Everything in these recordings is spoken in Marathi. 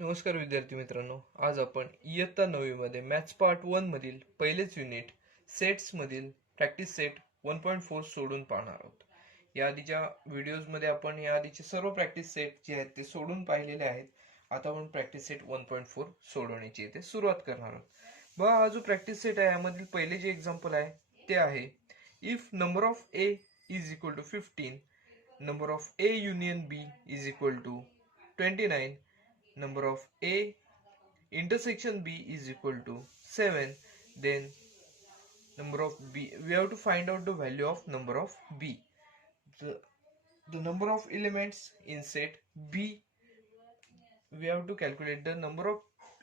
नमस्कार विद्यार्थी मित्रांनो, आज आपण इयत्ता 9वी मध्ये मॅथ्स पार्ट 1 मधील पहिलेच युनिट सेट्स मधील प्रॅक्टिस सेट 1.4 सोडून पाहणार आहोत. या आधीच्या व्हिडिओज मध्ये आपण या आधीचे सर्व प्रॅक्टिस सेट जे आहेत ते सोडून पाहिलेले आहेत. आता आपण प्रॅक्टिस सेट 1.4 सोडवण्याची इथे सुरुवात करणार आहोत. बघा, हा जो प्रॅक्टिस सेट आहे यामधील पहिले जे एक्झाम्पल आहे ते आहे if number of A is equal to 15, number of A union B is equal to 29, number of A intersection B is equal to 7, then number of B, we have to find out the value of number of B. The number of elements in set B, we have to calculate the number of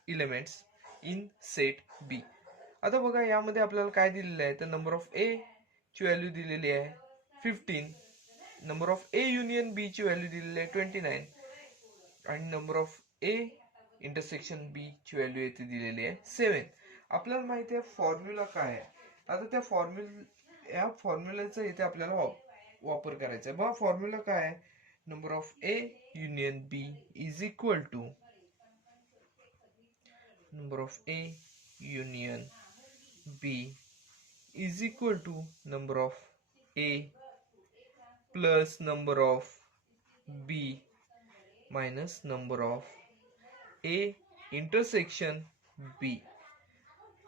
elements in set B. आता बघा, यामध्ये आपल्याला काय दिलेलं आहे तर नंबर ऑफ ए ची व्हॅल्यू दिलेली आहे 15, number of A union B ची व्हॅल्यू दिलेली आहे 29 आणि number of A intersection B ची व्हॅल्यू येथे दिलेली आहे 7. आपल्याला माहिती आहे फॉर्म्युला काय आहे. आता त्या फॉर्म्युलाचा इथे आपल्याला वापर करायचा आहे. बघा, फॉर्म्युला काय आहे, number of A union B is equal to number of A union B is equal to number of A plus number of B minus number of A intersection B.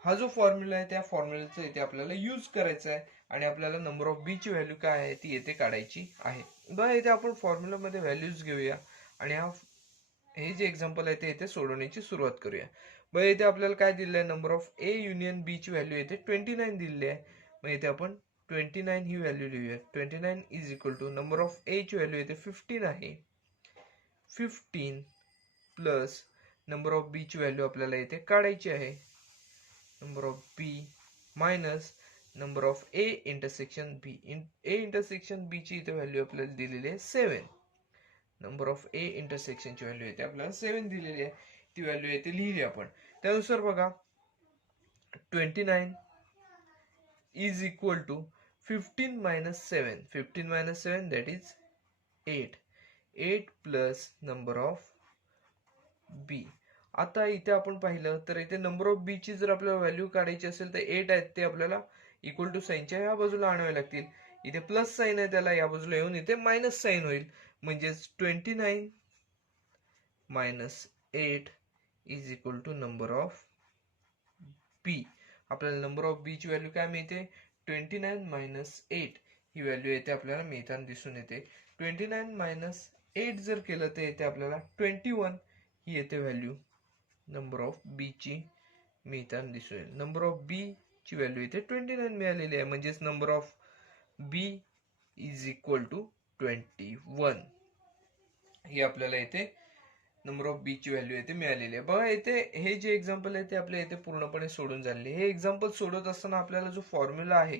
हा जो फॉर्म्युला आहे त्या फॉर्म्युलाचा इथे आपल्याला यूज करायचा आहे आणि आपल्याला नंबर ऑफ बी ची व्हॅल्यू काय आहे ती येथे काढायची आहे. बघा, इथे आपण फॉर्म्युलामध्ये व्हॅल्यूज घेऊया आणि हे जे एक्झाम्पल आहे ते इथे सोडवण्याची सुरुवात करूया. बघा, इथे आपल्याला काय दिलेलं आहे, number of A union B ची व्हॅल्यू येथे 29 दिलेली आहे. मग इथे आपण 29 ही व्हॅल्यू लिहूया. 29 is equal to number of A ची व्हॅल्यू येथे 15 आहे. 15 प्लस नंबर ऑफ बी ची व्हॅल्यू आपल्याला इथे काढायची आहे, number of B minus number of A intersection B. A intersection B ची इथे व्हॅल्यू आपल्याला दिलेली आहे 7. नंबर ऑफ ए इंटरसेक्शन ची व्हॅल्यू इथे आपल्याला 7 दिलेली आहे. ती व्हॅल्यू इथे लिहिली आपण. त्यानुसार बघा, 29 is equal to 15 minus 7. 15 minus 7 that is 8. 8 plus number of B. आता इथे आपण पाहिलं तर इथे नंबर ऑफ बी ची जर आपल्याला व्हॅल्यू काढायची असेल तर 8 आहेत ते आपल्याला इक्वल टू साईनच्या या बाजूला आणावे लागतील. इथे प्लस साईन आहे त्याला या बाजूला येऊन इथे मायनस साईन होईल. म्हणजेच 29 minus 8 is equal to number of B. आपल्याला नंबर ऑफ बी ची व्हॅल्यू काय मिळते, 29 मायनस 8 ही व्हॅल्यू येते आपल्याला मिळताना दिसून येते. 29 मायनस 8 जर केलं तर येते आपल्याला 21 ही येते व्हॅल्यू नंबर ऑफ बी ची मिळताना दिसून येईल. नंबर ऑफ बी ची व्हॅल्यू इथे 29 मिळालेली आहे. म्हणजेच number of B is equal to 21 ही आपल्याला इथे नंबर ऑफ बी ची व्हॅल्यू इथे मिळालेली आहे. बघा, इथे हे जे एक्झाम्पल आहे ते आपल्या इथे पूर्णपणे सोडून झालेले. हे एक्झाम्पल सोडवत असताना आपल्याला जो फॉर्म्युला आहे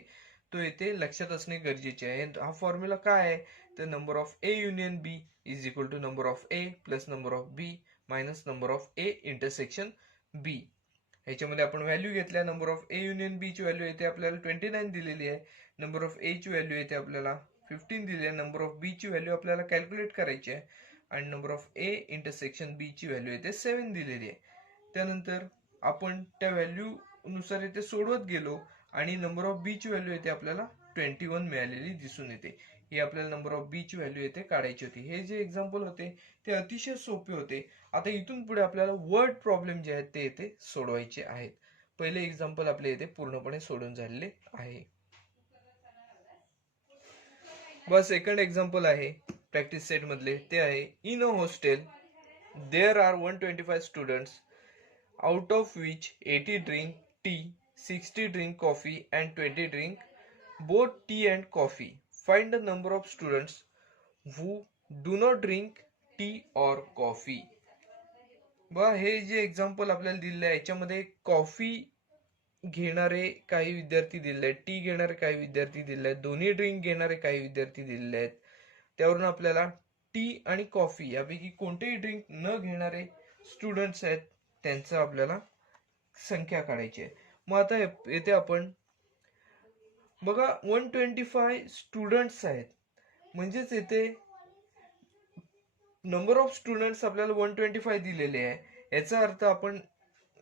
तो इथे लक्षात असणे गरजेचे आहे. हा फॉर्म्युला काय आहे तर number of A union B is equal to number of A plus number of B minus number of A intersection B. ह्याच्यामध्ये आपण व्हॅल्यू घेतल्या. Number of A union B ची व्हॅल्यू येते आपल्याला 29 दिलेली आहे. नंबर ऑफ ए ची व्हॅल्यू येते आपल्याला 15 दिली आहे. नंबर ऑफ बी ची व्हॅल्यू आपल्याला कॅल्क्युलेट करायची आहे आणि number of A intersection B ची व्हॅल्यू येते 7 दिलेली आहे. त्यानंतर आपण त्या व्हॅल्यू नुसार इथे सोडवत गेलो आणि नंबर ऑफ बी ची व्हॅल्यू येते आपल्याला 21 मिळालेली दिसून येते. ही आपल्याला नंबर ऑफ बी ची व्हॅल्यू येथे काढायची होती. हे जे एक्झाम्पल होते ते अतिशय सोपे होते. आता इथून पुढे आपल्याला वर्ड प्रॉब्लेम जे आहेत ते येथे सोडवायचे आहेत. पहिले एक्झाम्पल आपले येथे पूर्णपणे सोडून झालेले आहे. बस, सेकंड एक्झाम्पल आहे प्रॅक्टिस सेट मधले, ते आहे in a hostel there are 125 students out of which 80 drink tea, 60 drink coffee and 20 drink both tea and coffee. Find the number of students who do not drink tea or coffee. बघा, हे जे एक्झाम्पल आपल्याला दिलेलं आहे याच्यामध्ये कॉफी घेणारे काही विद्यार्थी दिलेले आहेत, टी घेणारे काही विद्यार्थी दिलेले आहेत, दोन्ही ड्रिंक घेणारे काही विद्यार्थी दिलेले आहेत. त्यावरून आपल्याला टी आणि कॉफी यापैकी कोणतेही ड्रिंक न घेणारे स्टुडंट्स आहेत त्यांचं आपल्याला संख्या काढायची आहे. मग आता येथे आपण बघा 125 स्टुडंट्स आहेत. म्हणजेच येथे नंबर ऑफ स्टुडंट्स आपल्याला 125 दिलेले आहे. याचा अर्थ आपण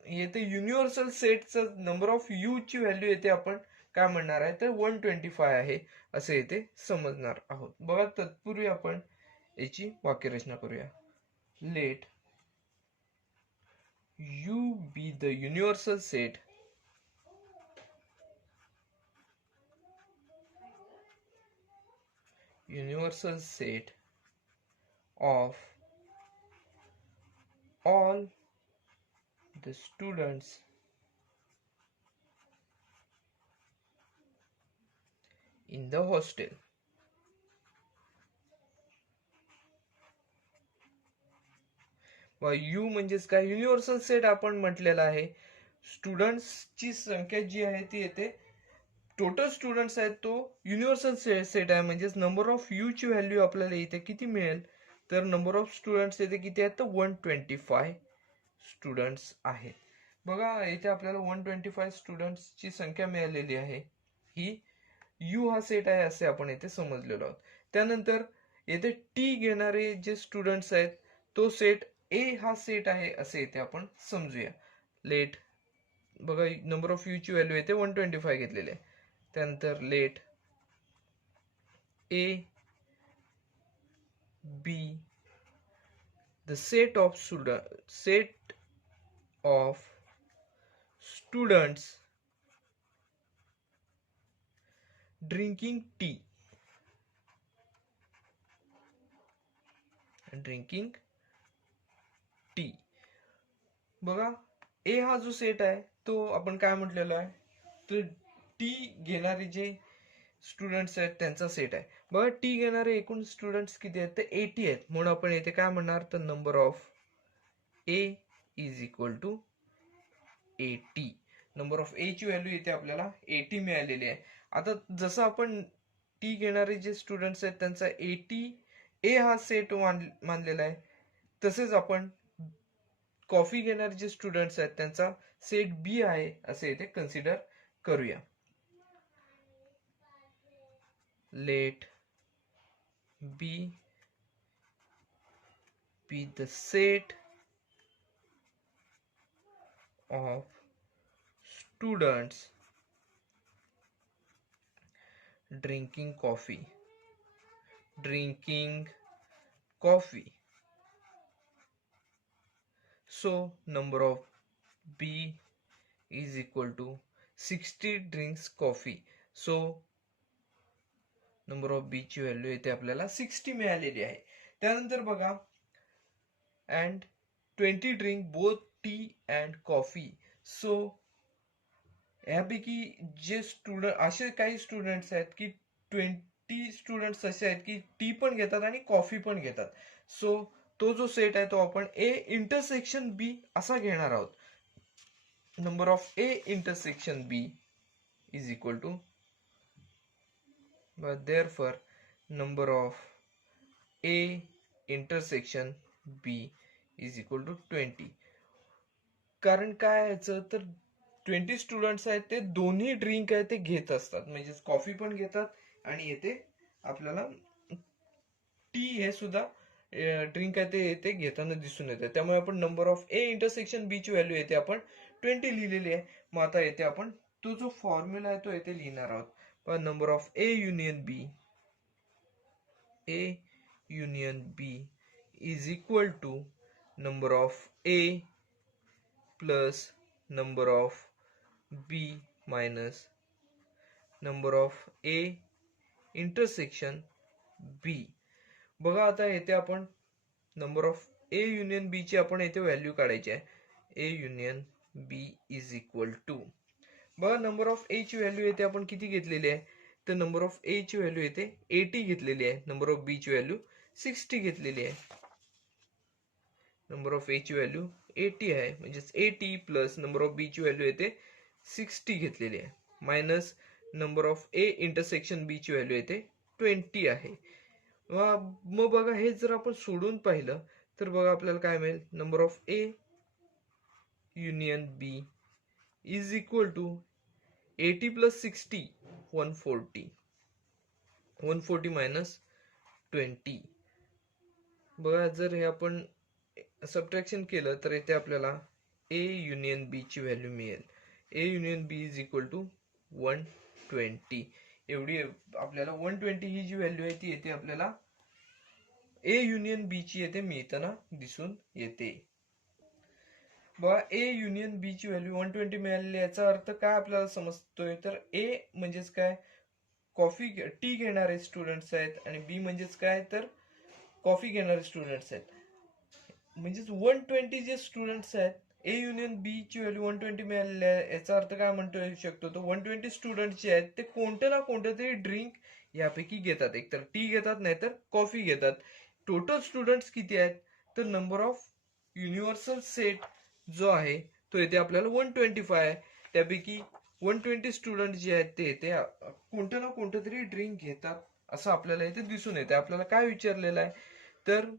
येथे युनिव्हर्सल सेटचा नंबर ऑफ यू ची व्हॅल्यू येते आपण काय म्हणणार आहे तर 125 आहे असे येथे समजणार आहोत. बघा तत्पूर्वी आपण याची वाक्यरचना करूया. Let you be the universal set of all the students in the hostel. You म्हणजेच काय युनिव्हर्सल सेट आपण म्हटलेला आहे. स्टुडंट्सची संख्या जी आहे ती येते टोटल स्टुडंट्स आहेत तो युनिव्हर्सल सेट आहे म्हणजेच नंबर ऑफ यू ची व्हॅल्यू आपल्याला इथे किती मिळेल तर नंबर ऑफ स्टुडंट्स येथे किती आहेत तर 125 स्टुडंट्स आहेत. बघा इथे आपल्याला 125 स्टुडंट्सची संख्या मिळालेली आहे. ही यू हा सेट आहे असे आपण इथे समजलेलो आहोत. त्यानंतर येथे टी घेणारे जे स्टुडंट्स आहेत तो सेट ए हा सेट आहे असे इथे आपण समजूया. लेट बघा नंबर ऑफ यू ची व्हॅल्यू येते 125 घेतलेली आहे. त्यानंतर let A be the set of students drinking tea. बघा ए हा जो सेट आहे तो आपण काय म्हटलेला आहे तर टी घेणारे जे स्टुडंट्स आहेत त्यांचा सेट आहे. बघा टी घेणारे एकूण स्टुडंट्स किती आहेत ते 80 आहेत म्हणून आपण येथे काय म्हणणार तर number of A is equal to 80. Number of A ची व्हॅल्यू इथे आपल्याला 80 मिळालेली आहे. आता जसं आपण टी घेणारे जे स्टुडंट्स आहेत त्यांचा 80 ए हा सेट मानलेला आहे तसेच आपण कॉफी घेणारे जे स्टुडंट्स आहेत त्यांचा सेट बी आहे असे इथे कन्सिडर करूया. Let B be the set of students drinking coffee. So number of B is equal to 60 drinks coffee. So number of B ची व्हॅल्यू इथे आपल्याला 60 मिळालेली आहे. त्यानंतर बघा and 20 drink both tea and coffee. So यापैकी जे स्टुडंट असे काही स्टुडंट्स आहेत की 20 स्टुडंट्स असे आहेत की टी पण घेतात आणि कॉफी पण घेतात. सो तो जो सेट आहे तो आपण ए इंटरसेक्शन बी असा घेणार आहोत. Number of A intersection B is equal to but therefore number of A intersection B is equal to 20. कारण काय याचं तर 20 स्टुडंट्स आहेत ते दोन्ही ड्रिंक आहे ते घेत असतात म्हणजे कॉफी पण घेतात आणि येते आपल्याला टी हे सुद्धा ड्रिंक आहे ते येते घेताना दिसून येते. त्यामुळे आपण number of A intersection B ची व्हॅल्यू येते आपण 20 लिहिलेली आहे. मग आता येते आपण तो जो फॉर्म्युला आहे तो येते लिहिणार आहोत. पण number of A union B is equal to number of A plus number of B minus number of A intersection B. बघा आता येथे आपण number of A union B ची आपण येथे व्हॅल्यू काढायची आहे. A union B is equal to बघा नंबर ऑफ ए ची व्हॅल्यू येते आपण किती घेतलेली आहे तर नंबर ऑफ ए ची व्हॅल्यू येते 80 घेतलेली आहे. नंबर ऑफ बी ची व्हॅल्यू 60 घेतलेली आहे. नंबर ऑफ ए ची व्हॅल्यू 80 आहे म्हणजेच 80 प्लस नंबर ऑफ बी ची व्हॅल्यू येते 60 घेतलेली आहे minus number of A intersection B ची व्हॅल्यू येते 20 आहे. मग बघा हे जर आपण सोडून पाहिलं तर बघा आपल्याला काय मिळेल number of A union B is equal to 80 plus 60 140 minus 20. बघा जर हे आपण सबट्रॅक्शन केलं तर इथे आपल्याला ए युनियन बी ची व्हॅल्यू मिळेल. A union B is equal to 120. एवढी आपल्याला 120 ही जी व्हॅल्यू आहे ती येते आपल्याला ए युनियन बी ची येते मिळताना दिसून येते. बघा ए युनियन बी ची व्हॅल्यू 120 मिळालेली, याचा अर्थ काय आपल्याला समजतोय तर ए म्हणजेच काय कॉफी टी घेणारे स्टुडंट्स आहेत आणि बी म्हणजेच काय तर कॉफी घेणारे स्टुडंट्स आहेत. म्हणजेच 120 जे स्टुडंट्स आहेत, ए युनियन बी ची व्हॅल्यू 120 मिळालेली आहे, याचा अर्थ काय म्हणतो येऊ शकतो तर 120 स्टुडंट जे आहेत ते कोणतं ना कोणतं तरी ड्रिंक यापैकी घेतात, एकतर टी घेतात नाहीतर कॉफी घेतात. टोटल स्टुडंट्स किती आहेत तर नंबर ऑफ युनिव्हर्सल सेट जो आहे तो येते आपल्याला 125 आहे. त्यापैकी 120 स्टुडंट जे आहेत ते कोणतं ना कोणतं तरी ड्रिंक घेतात असं आपल्याला इथे दिसून येते. आपल्याला काय विचारलेलं आहे तर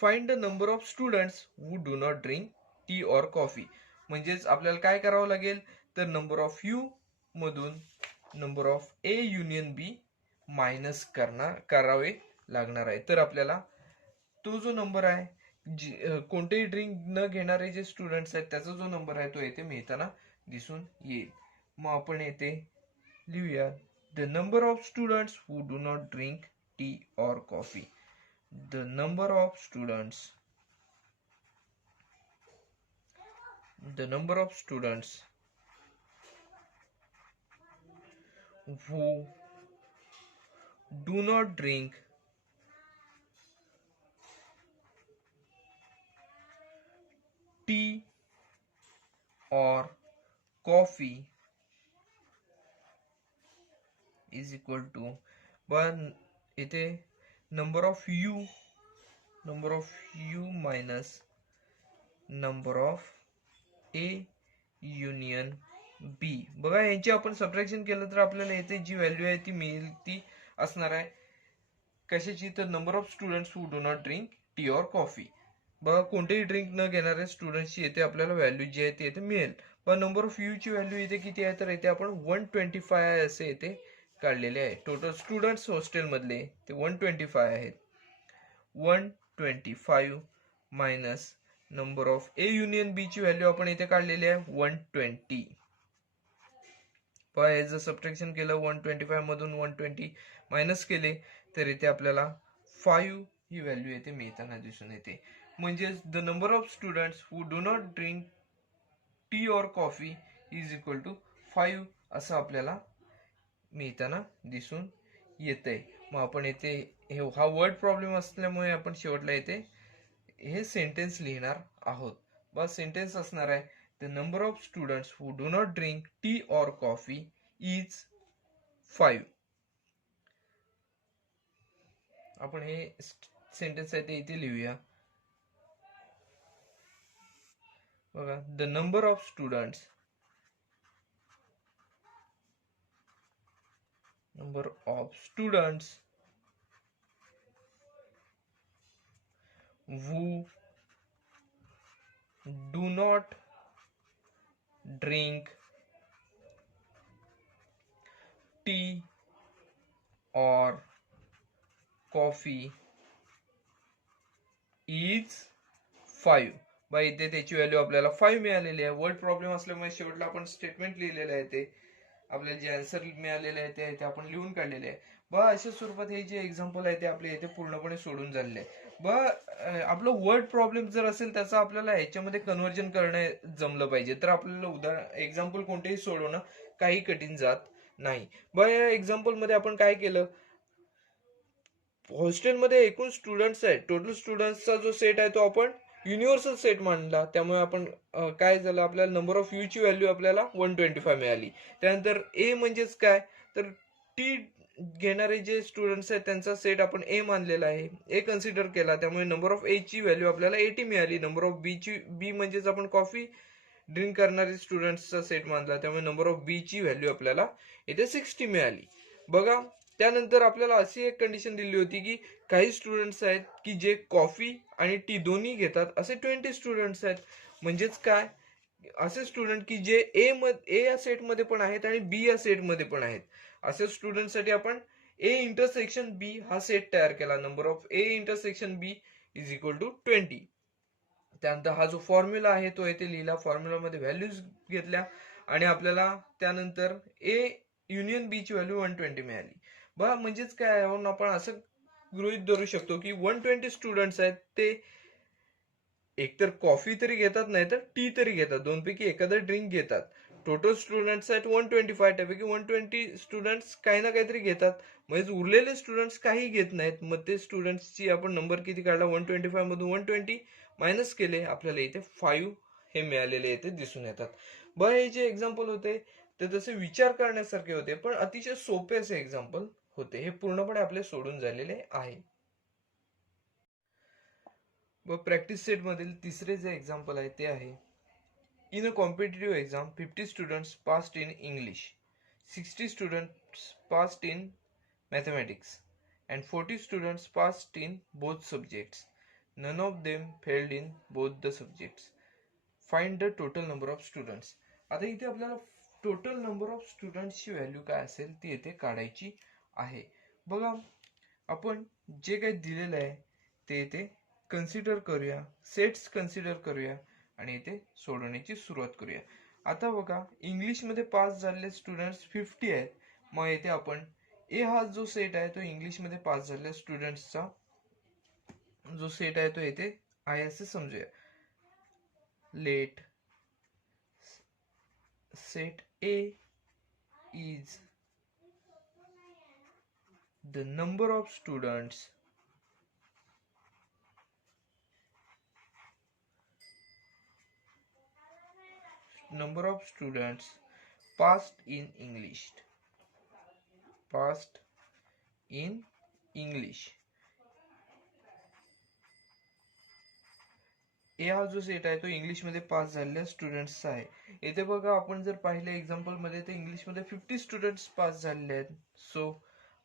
find the number of students who do not drink tea or coffee. म्हणजेच आपल्याला काय करावं लागेल तर नंबर ऑफ यू मधून number of A union B minus करावे लागणार आहे. तर आपल्याला तो जो नंबर आहे कोणतेही ड्रिंक न घेणारे जे स्टुडंट्स आहेत त्याचा जो नंबर आहे तो येथे मिळताना दिसून येईल. मग आपण येथे लिहूया the number of students who do not drink tea or coffee. The number of students who do not drink tea or coffee is equal to one. इथे number of u minus number of a union B. बघा यांची आपण सबट्रॅक्शन केलं तर आपल्याला येथे जी व्हॅल्यू आहे ती मिळेल ती असणार आहे कशाची तर number of students who do not drink tea or coffee. बघा कोणतेही ड्रिंक न घेणाऱ्या स्टुडंट्सची येथे आपल्याला व्हॅल्यू जी आहे ती येथे मिळेल. पण नंबर ऑफ यू ची व्हॅल्यू इथे किती आहे तर इथे आपण 125 असे येथे काढलेले आहे. टोटल स्टुडंट्स हॉस्टेल मधले ते 125 आहेत. 125 minus number of A union B ची व्हॅल्यू आपण इथे काढलेली आहे 120. पण जर सबट्रॅक्शन केलं 125 मधून 120 मायनस केले तर इथे आपल्याला 5 ही व्हॅल्यू येथे मिळताना दिसून येते. म्हणजेच the number of students who do not drink tea or coffee is equal to 5 असं आपल्याला मिळताना दिसून येते. मग आपण येथे हा वर्ड प्रॉब्लेम असल्यामुळे आपण शेवटला येथे हे सेंटेन्स लिहिणार आहोत. बस सेंटेन्स असणार आहे the number of students who do not drink tea or coffee is 5. आपण हे सेंटेन्स आहे ते इथे लिहूया. बघा the number of students who do not drink tea or coffee is 5. बाय इथे त्याची व्हॅल्यू आपल्याला 5 मिळालेली आहे. वर्ड प्रॉब्लेम असल्यामुळे शेवटला आपण स्टेटमेंट लिहिलेलं आहे ते आपल्याला जे आन्सर मिळालेले आहे ते आपण लिहून काढलेले आहे. बघा अशा स्वरूपात हे जे एक्झाम्पल आहे ते आपले इथे पूर्णपणे सोडून झालेले आहे. बघा आपलं वर्ड प्रॉब्लेम जर असेल त्याचं आपल्याला ह्याच्यामध्ये कन्व्हर्जन करणं जमलं पाहिजे तर आपल्याला उदाहरण एक्झाम्पल कोणतेही सोडवणं काही कठीण जात नाही. बघा या एक्झाम्पल मध्ये आपण काय केलं हॉस्टेलमध्ये एकूण स्टुडंट्स आहेत टोटल स्टुडंट्सचा जो सेट आहे तो आपण युनिव्हर्सल सेट मांडला. त्यामुळे आपण काय झालं आपल्याला नंबर ऑफ यू ची व्हॅल्यू आपल्याला 125 मिळाली. त्यानंतर ए म्हणजेच काय तर टी घेणारे जे स्टुडंट्स आहेत त्यांचा सेट आपण ए मानलेला आहे, ए कन्सिडर केला त्यामुळे नंबर ऑफ ए ची व्हॅल्यू आपल्याला 80 मिळाली. नंबर ऑफ बी म्हणजेच आपण कॉफी ड्रिंक करणारे स्टुडंट्सचा सेट मानला त्यामुळे नंबर ऑफ बी ची व्हॅल्यू आपल्याला इथे 60 मिळाली. बघा त्यानंतर आपल्याला अशी एक कंडिशन दिली होती की काही स्टुडंट्स आहेत की जे कॉफी आणि टी दोन्ही घेतात असे 20 स्टुडंट्स आहेत. म्हणजेच काय असे स्टुडंट की जे ए या सेट मध्ये पण आहेत आणि बी या सेट मध्ये पण आहेत. असे स्टुडंट साठी आपण ए इंटरसेक्शन बी हा सेट तयार केला. Number of A intersection B is equal to 20. त्यानंतर हा जो फॉर्म्युला आहे तो येथे लिहिला, फॉर्म्युलामध्ये व्हॅल्यूज घेतल्या आणि आपल्याला त्यानंतर ए युनियन बी ची व्हॅल्यू 120 मिळाली. बघा म्हणजेच काय आहे, आपण असं गृहीत धरू शकतो की 120 स्टुडंट्स आहेत, ते एकतर कॉफी तरी घेतात नाही तर टी तरी घेतात, दोनपैकी एखादा ड्रिंक घेतात. टोटल स्टुडंट्स आहेत 125, त्यापैकी 120 स्टुडंट्स काही ना काहीतरी घेतात. म्हणजे उरलेले स्टुडंट्स काही घेत नाहीत. मग ते स्टुडंट्सची आपण नंबर किती काढला, 125 मधून 120 मायनस केले, आपल्याला इथे 5 हे मिळालेले इथे दिसून येतात. बघा हे जे एक्झाम्पल होते ते तसे विचार करण्यासारखे होते, पण अतिशय सोपे असे एक्झाम्पल होते. हे पूर्णपणे आपले सोडून झालेले आहे. व प्रॅक्टिस सेट मधील तिसरे जे एक्झाम्पल आहे ते आहे, in a competitive exam 50 students passed in English, 60 students passed in mathematics, and 40 students passed in both subjects. None of them failed in both the subjects. Find the total number of students. आता इथे आपल्याला टोटल नंबर ऑफ स्टुडंट्सची व्हॅल्यू काय असेल ती इथे काढायची आहे. बघा आपण जे काही दिलेलं आहे ते इथे कन्सिडर करूया, सेट्स कन्सिडर करूया आणि इथे सोडवण्याची सुरुवात करूया. आता बघा इंग्लिशमध्ये पास झालेले स्टुडंट्स 50 आहेत. मग इथे आपण ए हा जो सेट आहे तो इंग्लिश मध्ये पास झालेल्या स्टुडंट्सचा जो सेट आहे तो येथे आहे असे समजूया. Let set A is the number of students passed in English. A हा जो सेट आहे तो इंग्लिश मध्ये पास झालेल्या स्टुडंट्सचा आहे. इथे बघा आपण जर पाहिलं एक्झाम्पल मध्ये तर इंग्लिश मध्ये 50 स्टुडंट्स पास झालेले आहेत. सो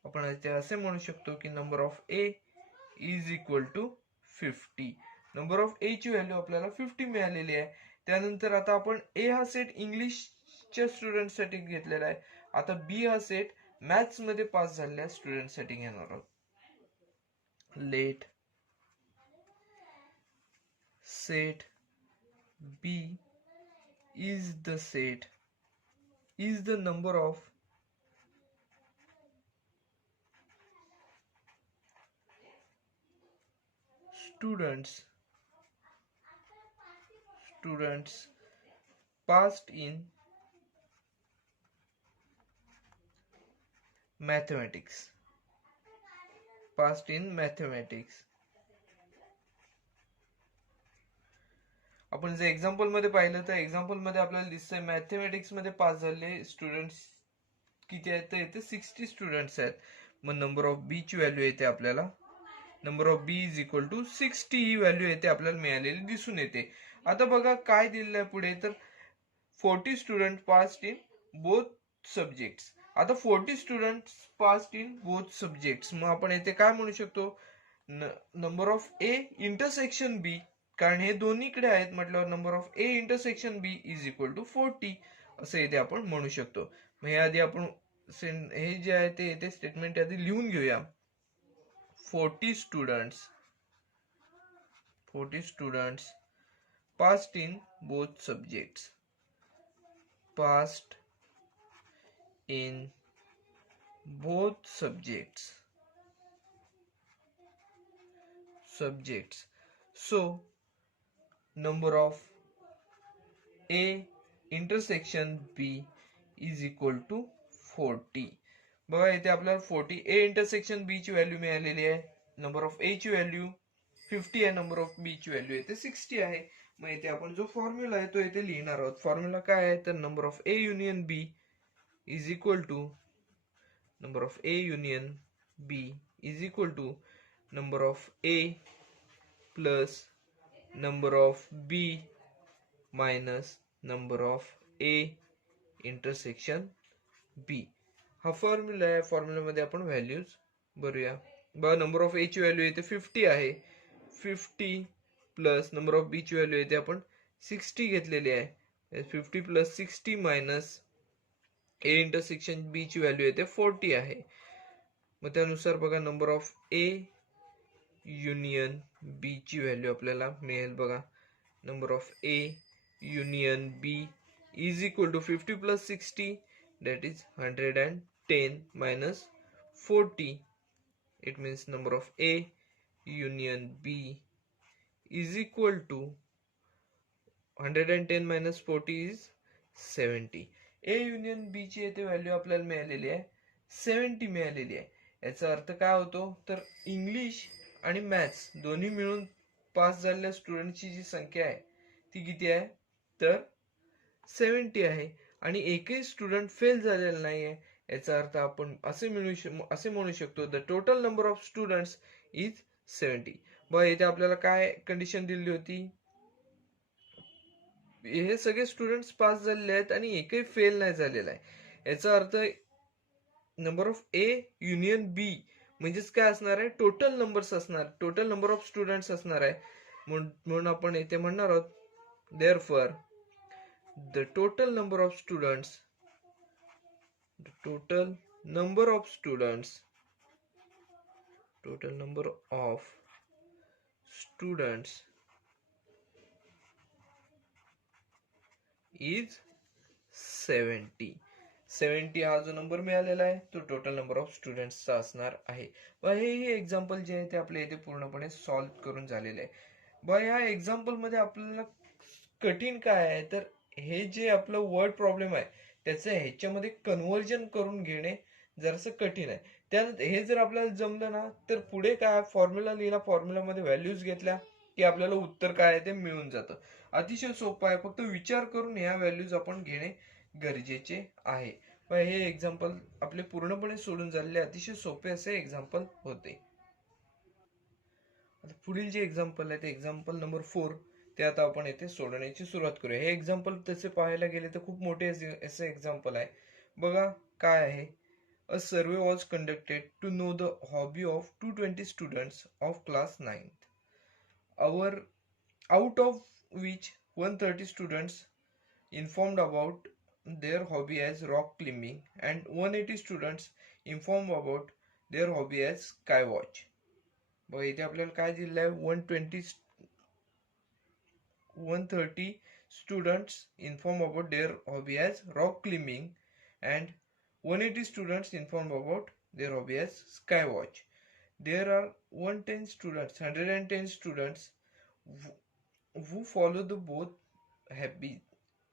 आपण इथे असे म्हणू शकतो की number of A is equal to 50. Number of A ची व्हॅल्यू आपल्याला 50 मिळालेली आहे. त्यानंतर आता आपण ए हा सेट इंग्लिशच्या स्टुडंटसाठी घेतलेला आहे. आता बी हा सेट मॅथ्स मध्ये पास झालेल्या स्टुडंटसाठी घेणार आहोत. Let set B is the number of students passed in mathematics. आपण जर एक्झाम्पल मध्ये पाहिलं तर एक्झाम्पल मध्ये आपल्याला दिसतंय मॅथमॅटिक्स मध्ये पास झालेले स्टुडंट्स किती आहेत तर इथे 60 स्टुडंट्स आहेत. मग नंबर ऑफ बी ची व्हॅल्यू येते आपल्याला, number of B is equal to 60 ही व्हॅल्यू येते आपल्याला मिळालेली दिसून येते. आता बघा काय दिलेलं आहे पुढे, तर 40 student passed in both subjects. आता 40 student passed in both subjects, मग आपण येथे काय म्हणू शकतो, number of A intersection B, कारण हे दोन्हीकडे आहेत म्हटल्यावर number of A intersection B is equal to 40 असं इथे आपण म्हणू शकतो. मग हे आधी आपण हे जे आहे ते इथे स्टेटमेंट आधी लिहून घेऊया. 40 students passed in both subjects. So number of A intersection B is equal to 40. बघा इथे आपल्याला 40 A इंटरसेक्शन B ची व्हॅल्यू मिळालेली आहे. नंबर ऑफ A ची व्हॅल्यू 50 आहे, नंबर ऑफ B ची व्हॅल्यू इथे 60 आहे. मग इथे आपण जो फॉर्म्युला आहे तो इथे लिहिणार आहोत. फॉर्म्युला काय आहे तर number of A union B is equal to number of A union B is equal to number of A plus number of B minus number of A intersection B. हा फॉर्म्युला आहे. फॉर्म्युलामध्ये आपण व्हॅल्यूज भरूया. बघा नंबर ऑफ ए ची व्हॅल्यू येते 50 आहे. 50 प्लस नंबर ऑफ बी ची व्हॅल्यू येते आपण 60 घेतलेली आहे. 50 प्लस 60 मायनस ए इंटरसेक्शन बी ची व्हॅल्यू येते 40 आहे. मग त्यानुसार बघा number of A union B ची व्हॅल्यू आपल्याला मिळेल. बघा number of A union B is equal to 50 plus 60, that is 110 minus 40. It means number of A union B is equal to 110 minus 40 is 70. A union B ची येथे व्हॅल्यू आपल्याला मिळालेली आहे 70 मिळालेली आहे. याचा अर्थ काय होतो तर इंग्लिश आणि मॅथ्स दोन्ही मिळून पास झालेल्या स्टुडंटची जी संख्या आहे ती किती आहे तर 70 आहे आणि एकही स्टुडंट फेल झालेला नाही आहे. याचा अर्थ आपण असे म्हणू शकतो the total number of students is 70. बघा इथे आपल्याला काय कंडिशन दिली होती, हे सगळे स्टुडंट्स पास झालेले आहेत आणि एकही फेल नाही झालेला आहे. याचा अर्थ नंबर ऑफ ए युनियन बी म्हणजेच काय असणार आहे टोटल नंबर्स असणार, टोटल नंबर ऑफ स्टुडंट्स असणार आहे. म्हणून आपण इथे म्हणणार आहोत therefore the total number of students, total number of students is 70. 70 हा जो नंबर मिळालेला आहे तो टोटल नंबर ऑफ स्टुडंट्सचा असणार आहे. व हे एक्झाम्पल जे आहे ते आपल्या इथे पूर्णपणे सॉल्व्ह करून झालेले आहे. व या एक्झाम्पल मध्ये आपल्याला कठीण काय आहे तर हे जे आपलं वर्ड प्रॉब्लेम आहे त्याचं ह्याच्यामध्ये कन्व्हर्जन करून घेणे जरासं कठीण आहे. त्यात हे जर आपल्याला जमलं ना तर पुढे काय फॉर्म्युला लिहिला, फॉर्म्युलामध्ये व्हॅल्यूज घेतल्या की आपल्याला उत्तर काय आहे ते मिळून जातं. अतिशय सोपं आहे, फक्त विचार करून ह्या व्हॅल्यूज आपण घेणे गरजेचे आहे. हे एक्झाम्पल आपले पूर्णपणे सोडून झालेले अतिशय सोपे असे एक्झाम्पल होते. पुढील जे एक्झाम्पल आहे ते एक्झाम्पल नंबर 4 ते आता आपण येथे सोडवण्याची सुरुवात करूया. हे एक्झाम्पल तसे पाहायला गेले तर खूप मोठे असे एक्झाम्पल आहे. बघा काय आहे, a survey was conducted to know the hobby of 220 students of class 9th. Out of which 130 students informed about their hobby as rock climbing and 180 students informed about their hobby as skywatch. बघा इथे आपल्याला काय दिलेलं आहे 130 students inform about their hobby as rock climbing and 180 students informed about their hobby as skywatch. There are 110 students who follow the both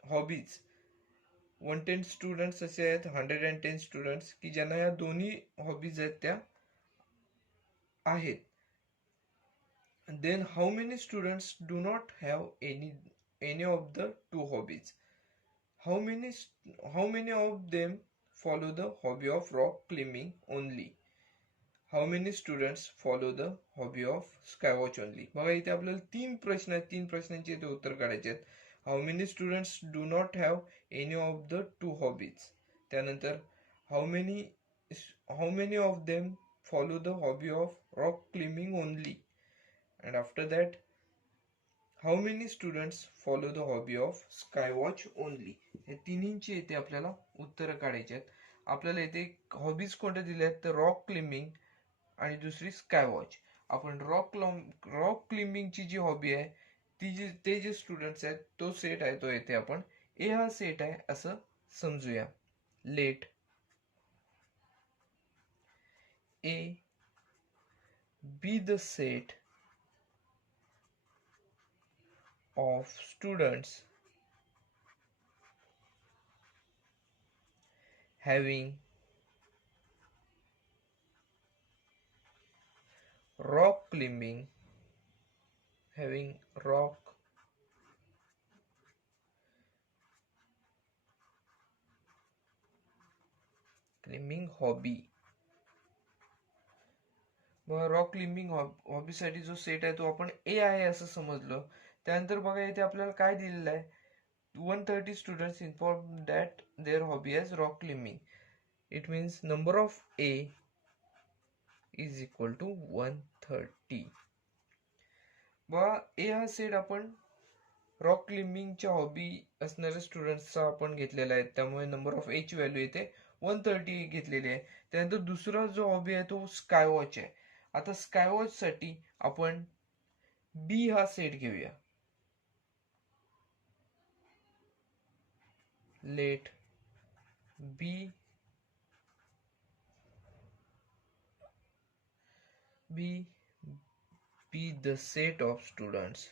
hobbies. 110 students असे आहेत, 110 स्टुडंट्स की ज्यांना या दोन्ही हॉबीज आहेत त्या आहेत. Then how many students do not have any of the two hobbies? How many of them follow the hobby of rock climbing only? How many students follow the hobby of skywatch only? बघा इथे आपल्याला 3 प्रश्न आहेत, 3 प्रश्नांचे इथे उत्तर काढायचे आहेत. How many students do not have any of the two hobbies? त्यानंतर how many of them follow the hobby of rock climbing only? And after that, how many students follow the hobby of skywatch only? हे तिन्हींचे इथे आपल्याला उत्तर काढायचे आहेत. आपल्याला इथे हॉबीज कोणत्या दिल्या आहेत तर रॉक क्लिम्बिंग आणि दुसरी स्कायवॉच. आपण रॉक क्लिम्बिंगची जी हॉबी आहे ते जे स्टुडंट्स आहेत तो सेट आहे तो येथे आपण ए हा सेट आहे असं समजूया. Let A be the set of students having rock climbing hobby. Rock climbing हॉबीसाठी जो सेट आहे तो आपण ए आहे असं समजलो. त्यानंतर बघा इथे आपल्याला काय दिलेलं आहे 130 students inform that their hobby as rock climbing. It means number of A is equal to 130. बघा ए हा सेट आपण रॉक क्लिम्बिंगच्या हॉबी असणाऱ्या स्टुडंट्सचा आपण घेतलेला आहे, त्यामुळे नंबर ऑफ ए ची व्हॅल्यू इथे 130 घेतलेली आहे. त्यानंतर दुसरा जो हॉबी आहे तो स्कायवॉच आहे. आता स्कायवॉच साठी आपण बी हा सेट घेऊया. let B be the set of students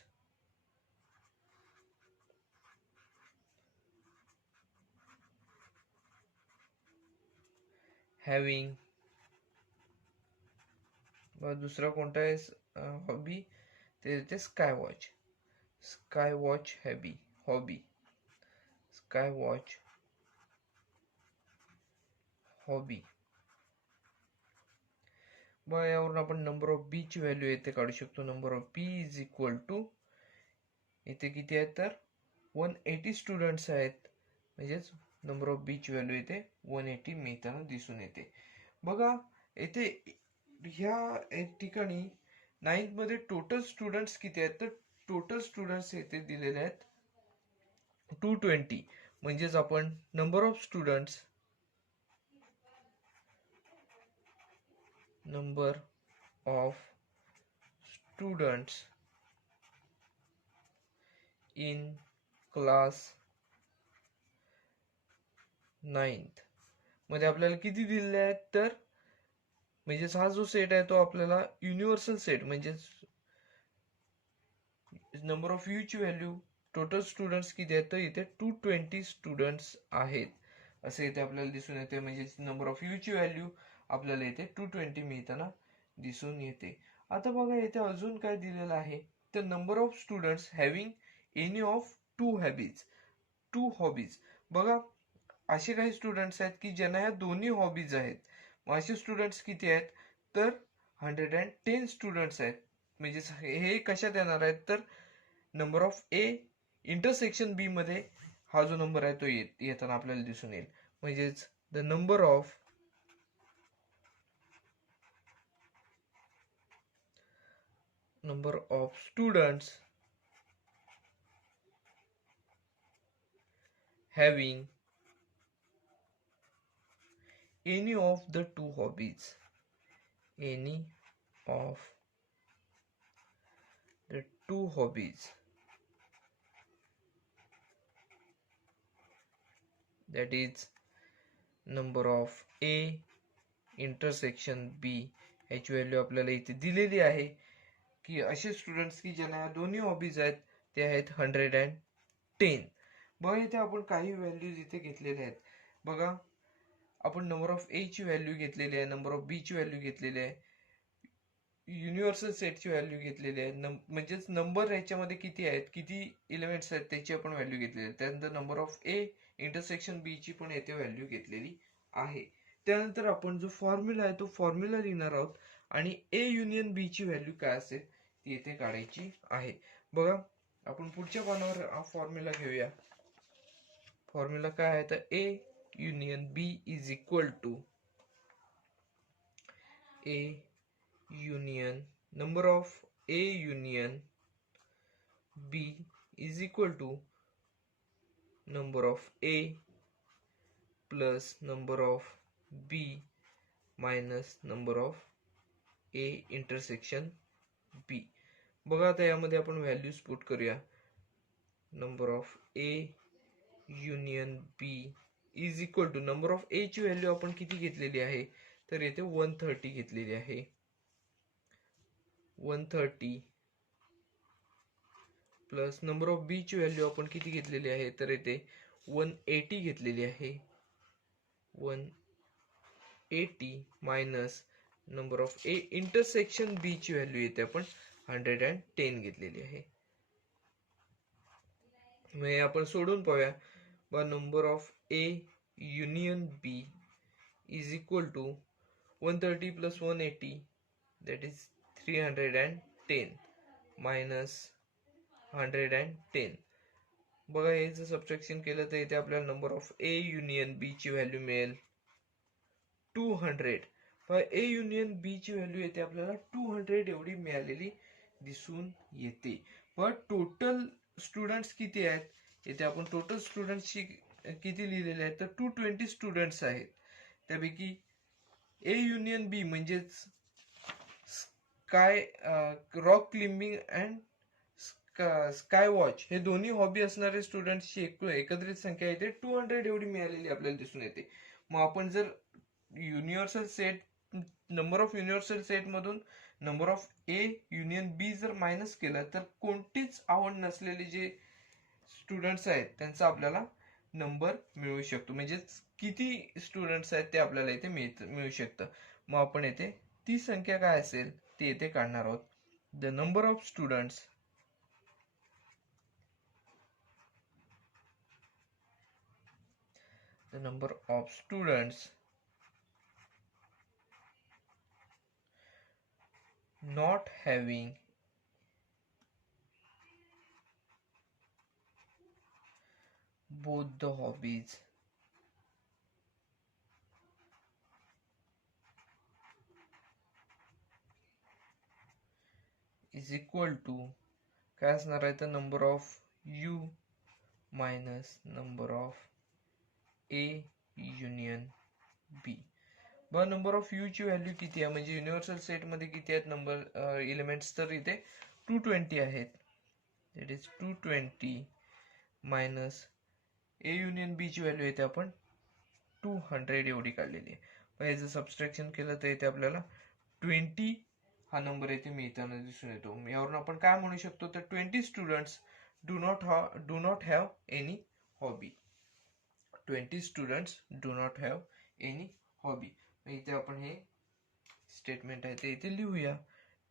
having दूसरा कोणता आहे हॉबी ते येते sky watch hobby sky watch hobby. मग यावरून आपण नंबर ऑफ बी ची व्हॅल्यू येथे काढू शकतो. Number of B is equal to इथे किती आहेत तर 180 स्टुडंट्स आहेत, म्हणजेच नंबर ऑफ बी ची व्हॅल्यू इथे 180 मिळताना दिसून येते. बघा इथे ह्या ठिकाणी 9th मध्ये टोटल स्टुडंट्स किती आहेत तर टोटल स्टुडंट्स इथे दिलेले आहेत 220. म्हणजेच आपण number of students in class 9th मध्ये आपल्याला किती दिलेले आहेत तर म्हणजेच हा जो सेट आहे तो आपल्याला युनिव्हर्सल सेट म्हणजेच नंबर ऑफ यू ची व्हॅल्यू टोटल स्टुडंट्स किती आहेत तर इथे 220 स्टुडंट्स आहेत असे इथे आपल्याला दिसून येते. म्हणजेच नंबर ऑफ यू ची व्हॅल्यू आपल्याला इथे 220 मिळताना दिसून येते. आता बघा इथे अजून काय दिलेलं आहे तर number of students having any of two hobbies. बघा असे काही स्टुडंट्स आहेत की ज्यांना या दोन्ही हॉबीज आहेत. मग असे स्टुडंट्स किती आहेत तर 110 स्टुडंट्स आहेत. म्हणजेच हे कशात येणार आहेत तर नंबर ऑफ ए इंटरसेक्शन बी मध्ये हा जो नंबर आहे तो येताना आपल्याला दिसून येईल. म्हणजेच the number of students having any of the two hobbies that is number of A intersection B ह्याची व्हॅल्यू आपल्याला इथे दिलेली आहे की असे स्टुडंट्स की ज्यांना दोन्ही हॉबीज आहेत ते आहेत 110. बघा इथे आपण काही व्हॅल्यूज इथे घेतलेल्या आहेत. बघा आपण नंबर ऑफ ए ची व्हॅल्यू घेतलेली आहे, नंबर ऑफ बी ची व्हॅल्यू घेतलेली आहे, युनिव्हर्सल सेटची व्हॅल्यू घेतलेली आहे. म्हणजेच नंबर याच्यामध्ये किती आहेत, किती एलिमेंट्स आहेत त्याची आपण व्हॅल्यू घेतलेली आहे. त्यानंतर number of A intersection B ची पण येथे व्हॅल्यू घेतलेली आहे. त्यानंतर आपण जो फॉर्म्युला आहे तो फॉर्म्युला लिहिणार आहोत आणि ए युनियन बी ची व्हॅल्यू काय असेल ती येथे काढायची आहे. बघा आपण पुढच्या पानावर हा फॉर्म्युला घेऊया. फॉर्म्युला काय आहे तर A union B is equal to A union number of A union B is equal to number of A plus number of B minus number of A intersection B. बघा आता यामध्ये आपण व्हॅल्यूज पुट करूया. Number of A union B is equal to number of A ची व्हॅल्यू आपण किती घेतलेली आहे तर येथे 130 घेतलेली आहे. 130 प्लस नंबर ऑफ बी ची व्हॅल्यू आपण किती घेतलेली आहे तर येथे 180 घेतलेली आहे. 180 minus number of A intersection B ची व्हॅल्यू येते आपण 110 घेतलेली आहे. मग आपण सोडून पाहूया. बा number of A union B is equal to 130 plus 180 that is 310 minus 110. बघा हे जर सबट्रॅक्शन केलं तर इथे आपल्याला number of A union B ची व्हॅल्यू मिळेल 200. ए युनियन बी ची व्हॅल्यू येते आपल्याला 200 एवढी मिळालेली दिसून येते. पण टोटल स्टुडंट्स किती आहेत इथे आपण टोटल स्टुडंट्सची किती लिहिलेले आहेत तर 220 स्टुडंट्स आहेत. त्यापैकी ए युनियन बी म्हणजेच sky rock climbing and sky watch हे दोन्ही हॉबी असणारे स्टुडंट्सची एकत्रित संख्या येते 200 एवढी मिळालेली आपल्याला दिसून येते. मग आपण जर universal set number of universal set मधून नंबर ऑफ ए युनियन बी जर मायनस केलं तर कोणतीच आवड नसलेले जे स्टुडंट्स आहेत त्यांचा आपल्याला नंबर मिळू शकतो. म्हणजे किती स्टुडंट्स आहेत ते आपल्याला इथे मिळू शकतं. मग आपण येथे ती संख्या काय असेल ते येथे काढणार आहोत. The number of students not having both the hobbies is equal to काय असणार आहे तर number of U minus number of A union B. बघा नंबर ऑफ यू ची व्हॅल्यू किती आहे म्हणजे युनिव्हर्सल सेट मध्ये किती आहेत नंबर एलिमेंट्स तर इथे 220 आहेत. It is 220 minus A union B ची व्हॅल्यू येते आपण 200 एवढी काढलेली आहे. याचं सबस्ट्रॅक्शन केलं तर इथे आपल्याला 20 हा नंबर येथे मिळताना दिसून येतो. यावरून आपण काय म्हणू शकतो तर 20 students do not have any hobby. 20 students do not have any hobby. इथे आपण हे स्टेटमेंट आहे ते इथे लिहूया.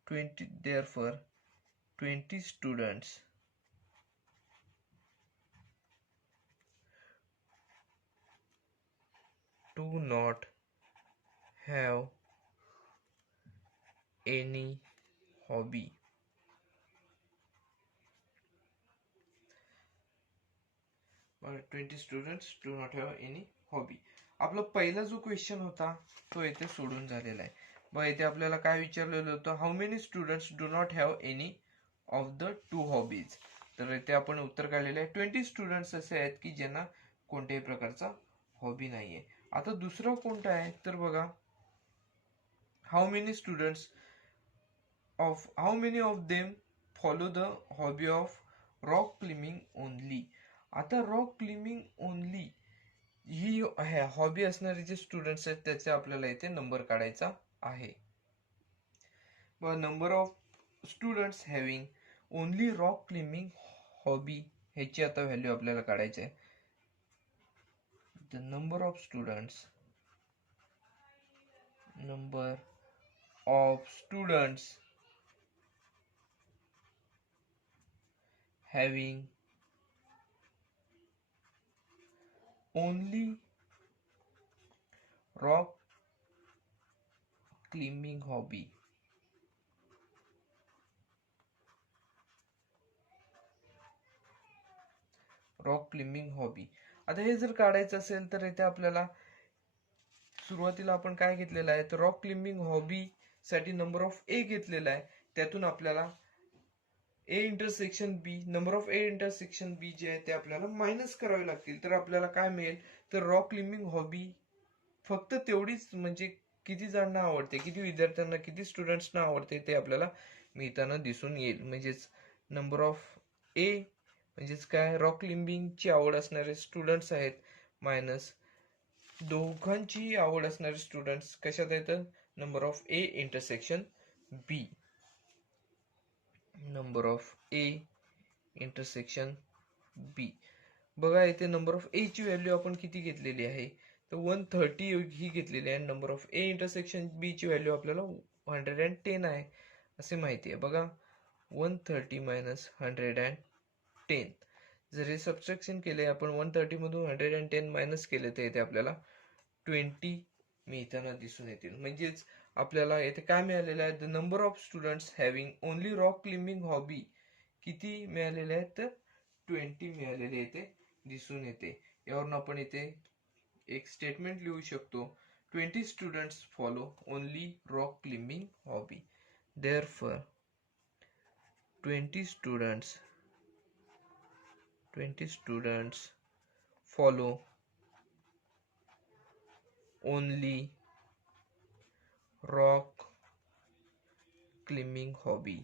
20 therefore 20 students do not have any hobby. But 20 students do not have any hobby. आपला पहिला जो क्वेश्चन होता तो इथे सोडून झालेला आहे. मग इथे आपल्याला काय विचारलेलं होतं how many students do not have any of the two hobbies. तर इथे आपण उत्तर काढलेलं आहे 20 स्टुडंट्स असे आहेत की ज्यांना कोणत्याही प्रकारचा हॉबी नाहीये. आता दुसरा कोणता आहे तर बघा how many students how many of them follow the hobby of rock climbing only. आता रॉक क्लिम्बिंग ओनली ही हॉबी असणारे जे स्टुडंट्स आहेत त्याचे आपल्याला इथे नंबर काढायचा आहे. Number of students having only rock climbing hobby ह्याची आता व्हॅल्यू आपल्याला काढायची आहे. The number of students having only rock climbing hobby. Rock climbing hobby. आता हे जर काढायचं असेल तर इथे आपल्याला सुरुवातीला आपण काय घेतलेलं आहे तर रॉक क्लिम्बिंग हॉबी साठी नंबर ऑफ ए घेतलेला आहे. त्यातून आपल्याला A intersection B number of A intersection B जे आहे ते आपल्याला मायनस करावे लागतील. तर आपल्याला काय मिळेल तर रॉक क्लिम्बिंग हॉबी फक्त तेवढीच म्हणजे किती जणांना आवडते किती विद्यार्थ्यांना किती स्टुडंट्सना आवडते ते आपल्याला मिळताना दिसून येईल. म्हणजेच नंबर ऑफ ए म्हणजेच काय रॉक क्लिम्बिंगची आवड असणारे स्टुडंट्स आहेत मायनस दोघांची आवड असणारे स्टुडंट्स कशात येतं number of A intersection B. Number of A intersection B. बघा इथे नंबर ऑफ ए ची व्हॅल्यू आपण किती घेतलेली आहे तर 130 ही घेतलेली आहे. Number of A intersection B ची व्हॅल्यू आपल्याला 110 आहे असे माहिती आहे. बघा 130 मायनस 110. जर हे सबस्ट्रॅक्शन केले आपण 130 मधून 110 मायनस केले तर इथे आपल्याला 20 मिळताना दिसून येतील. म्हणजेच आपल्याला येथे काय मिळालेलं आहे the number of students having only rock climbing hobby किती मिळालेले आहेत तर 20 मिळालेले येथे दिसून येते. यावरून आपण इथे एक स्टेटमेंट लिहू शकतो 20 students follow only rock climbing hobby. Therefore 20 students follow only rock climbing hobby.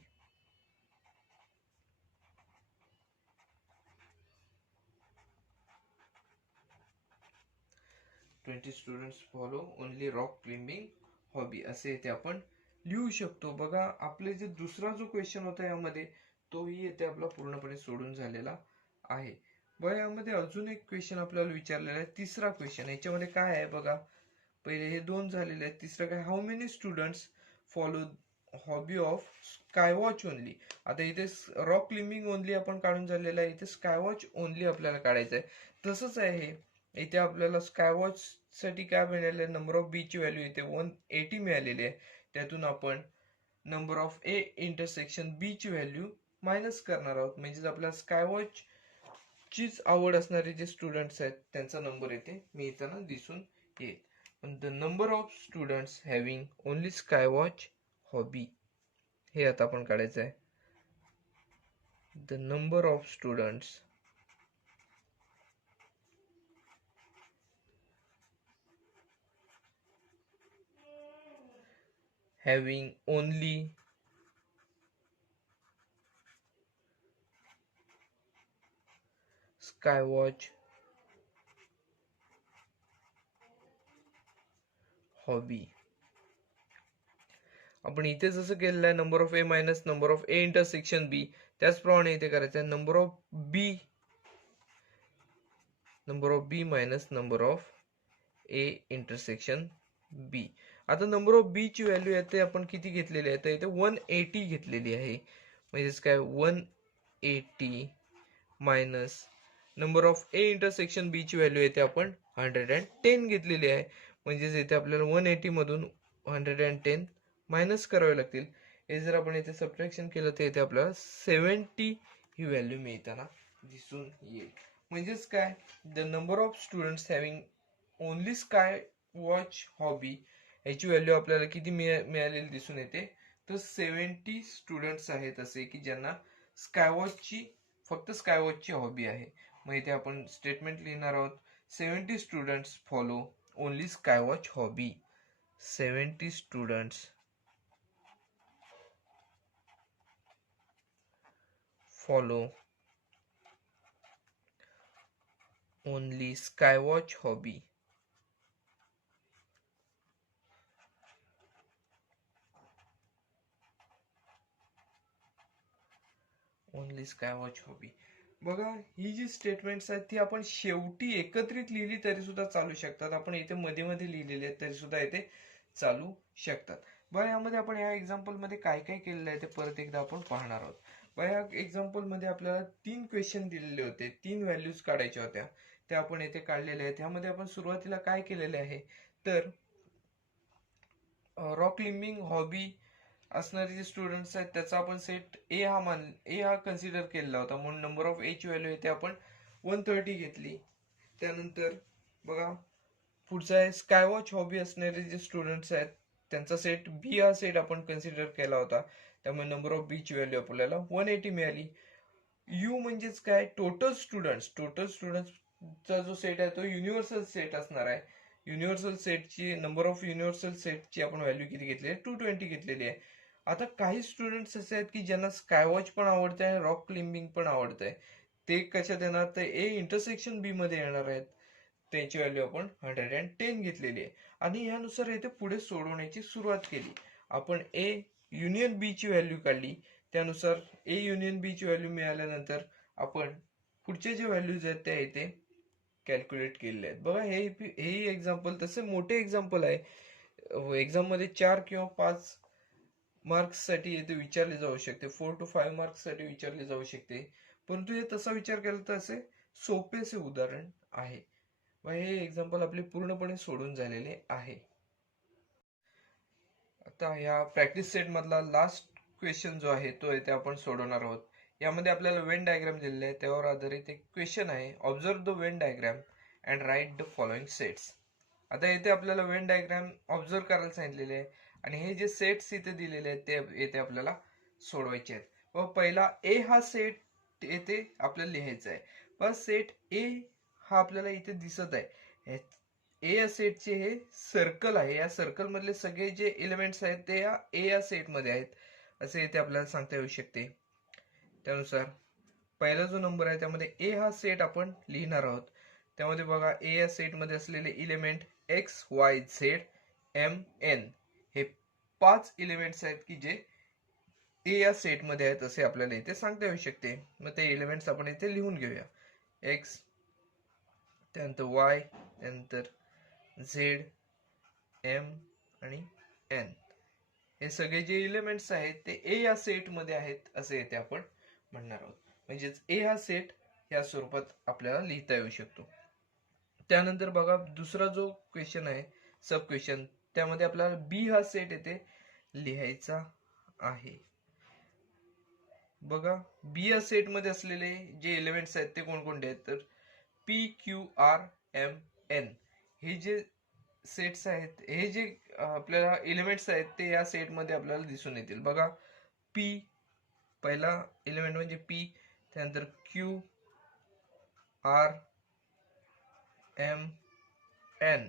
70 students follow only rock climbing hobby असे इथे आपण लिहू शकतो. बघा आपले जे दुसरा जो क्वेश्चन होता यामध्ये तोही इथे आपला पूर्णपणे सोडून झालेला आहे. बघा यामध्ये अजून एक क्वेश्चन आपल्याला विचारलेला आहे, तिसरा क्वेश्चन. याच्यामध्ये काय आहे बघा, पहिले हे दोन झालेले आहेत, तिसरं काय, how many students follow hobby of Skywatch only. आता इथे रॉक क्लाइम्बिंग ओनली आपण काढून झालेलं आहे, इथे स्कायवॉच ओनली आपल्याला काढायचं आहे. तसंच आहे हे, इथे आपल्याला स्कायवॉच साठी काय मिळाले, नंबर ऑफ बी ची व्हॅल्यू इथे 180 मिळालेली आहे. त्यातून आपण number of A intersection B ची व्हॅल्यू मायनस करणार आहोत. म्हणजेच आपल्याला स्कायवॉच चीच आवड असणारे जे स्टुडंट्स आहेत त्यांचा नंबर येथे मिळताना दिसून येईल. पण the number of students having only Skywatch hobby हे आता आपण काढायचं आहे. The number of students having only Skywatch hobby. आपण इथे जसं केलेलं आहे number of A minus number of A intersection B, त्याचप्रमाणे इथे करायचं आहे number of B minus number of A intersection B. आता नंबर ऑफ बी ची व्हॅल्यू येते आपण किती घेतलेली आहे, तर इथे 180 घेतलेली आहे. म्हणजेच काय 180 minus number of A intersection B ची व्हॅल्यू येते आपण 110 घेतलेली आहे. म्हणजेच इथे आपल्याला 180 मधून 110 मायनस करावे लागतील. हे जर आपण इथे सबट्रॅक्शन केलं तर इथे आपल्याला 70 ही व्हॅल्यू मिळताना दिसून येईल. म्हणजेच काय, the number of students having only sky watch hobby याची व्हॅल्यू आपल्याला किती मिळालेली दिसून येते, तर 70 स्टुडंट्स आहेत असे की ज्यांना फक्त स्कायवॉचची हॉबी आहे. मग इथे आपण स्टेटमेंट लिहिणार आहोत, 70 students follow only Skywatch hobby. 70 students follow only Skywatch hobby. Only Skywatch hobby. बघा ही जी स्टेटमेंट्स आहेत ती आपण शेवटी एकत्रित लिहिली तरी सुद्धा चालू शकतात, आपण इथे मध्ये मध्ये लिहिलेले आहेत तरी सुद्धा इथे चालू शकतात. बघा यामध्ये आपण या एक्झाम्पल मध्ये काय काय केलेलं आहे ते परत एकदा आपण पाहणार आहोत. बघा या एक्झाम्पल मध्ये आपल्याला 3 क्वेश्चन दिलेले होते, 3 व्हॅल्यूज काढायच्या होत्या, त्या आपण इथे काढलेल्या आहेत. ह्यामध्ये आपण सुरुवातीला काय केलेले आहे, तर रॉक क्लाइम्बिंग हॉबी असणारे जे स्टुडंट्स आहेत त्याचा आपण सेट ए हा कन्सिडर केलेला होता, म्हणून नंबर ऑफ ए ची व्हॅल्यू इथे आपण 130 घेतली. त्यानंतर बघा पुढचा आहे स्कायवॉच हॉबी असणारे जे स्टुडंट्स आहेत त्यांचा सेट बी हा सेट आपण कन्सिडर केला होता, त्यामुळे नंबर ऑफ बी ची व्हॅल्यू आपल्याला 180 मिळाली. यू म्हणजेच काय, टोटल स्टुडंट्सचा जो सेट आहे तो युनिव्हर्सल सेट असणार आहे. युनिव्हर्सल सेटची नंबर ऑफ युनिव्हर्सल सेटची आपण व्हॅल्यू किती घेतली आहे, 220 घेतलेली आहे. आता काही स्टुडंट्स असे आहेत की ज्यांना स्कायवॉच पण आवडते आणि रॉक क्लाइम्बिंग पण आवडतंय, ते कशात येणार, तर ए इंटरसेक्शन बी मध्ये येणार आहेत. त्याची व्हॅल्यू आपण 110 घेतलेली आहे. आणि यानुसार इथे पुढे सोडवण्याची सुरुवात केली. आपण ए युनियन बी ची व्हॅल्यू काढली, त्यानुसार ए युनियन बी ची व्हॅल्यू मिळाल्यानंतर आपण पुढचे जे व्हॅल्यूज आहेत त्या इथे कॅल्क्युलेट केलेले आहेत. बघा हे एक्झाम्पल तसे मोठे एक्झाम्पल आहे, एक्झाम मध्ये 4 किंवा 5 मार्क्स साठी इथे विचारले जाऊ शकते, 4 to 5 मार्क्स साठी विचारले जाऊ शकते. परंतु हे तसा विचार केला तर असे सोपेसे उदाहरण आहे. हे एक्झाम्पल आपले पूर्णपणे सोडून झालेले आहे. आता या प्रॅक्टिस सेट मधला लास्ट क्वेश्चन जो आहे तो इथे आपण सोडवणार आहोत. यामध्ये आपल्याला वेन डायग्राम दिलेले आहे, त्यावर आधारित एक क्वेश्चन आहे, observe the Venn diagram and write the following sets. आता इथे आपल्याला वेन डायग्राम ऑब्झर्व करायला सांगितलेले आहे आणि हे जे सेट्स इथे दिलेले आहेत ते इथे आपल्याला सोडवायचे आहेत. व पहिला ए हा सेट येथे आपल्याला लिहायचा आहे. व सेट ए हा आपल्याला इथे दिसत आहे, ए या सेटचे हे सर्कल आहे, या सर्कल मधले सगळे जे एलिमेंट्स आहेत ते या ए या सेट मध्ये आहेत असे इथे आपल्याला सांगता येऊ शकते. त्यानुसार पहिला जो नंबर आहे त्यामध्ये ए हा सेट आपण लिहिणार आहोत. त्यामध्ये बघा ए या सेट मध्ये असलेले element X Y Z M N हे 5 एलिमेंट्स आहेत की जे ए या सेट मध्ये आहेत असे आपल्याला इथे सांगता येऊ शकते. मग ते एलिमेंट्स आपण इथे लिहून घेऊया. एक्स, त्यानंतर वाय, त्यानंतर झेड, एम आणि एन हे सगळे जे एलिमेंट्स आहेत ते ए या सेट मध्ये आहेत असे इथे आपण म्हणणार आहोत. म्हणजेच ए हा सेट या स्वरूपात आपल्याला लिहिता येऊ शकतो. त्यानंतर बघा दुसरा जो क्वेश्चन आहे सब क्वेश्चन, त्यामध्ये आपल्याला बी हा सेट येथे लिहायचा आहे. बघा बी या सेट मध्ये असलेले जे एलिमेंट्स आहेत ते कोणकोणते आहेत तर P Q R M N हे जे सेट्स आहेत, हे जे आपल्याला एलिमेंट्स आहेत ते या सेट मध्ये आपल्याला दिसून येतील. बघा पी पहिला एलिमेंट म्हणजे पी, त्यानंतर क्यू आर एम एन